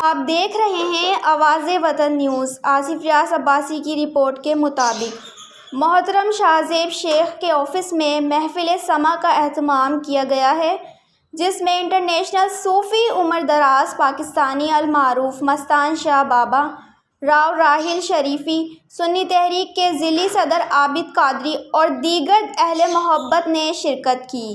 आप देख रहे हैं आवाज़े वतन न्यूज़। आसिफ रियाज अब्बासी की रिपोर्ट के मुताबिक मोहतरम शाहजेब शेख के ऑफिस में महफिल समा का एहतमाम किया गया है, जिसमें इंटरनेशनल सूफ़ी उम्र दराज पाकिस्तानी अल-मारूफ मस्तान शाह बाबा राव राहिल शरीफ़ी, सुन्नी तहरीक के ज़िली सदर आबिद कादरी और दीगर अहले मोहब्बत ने शिरकत की।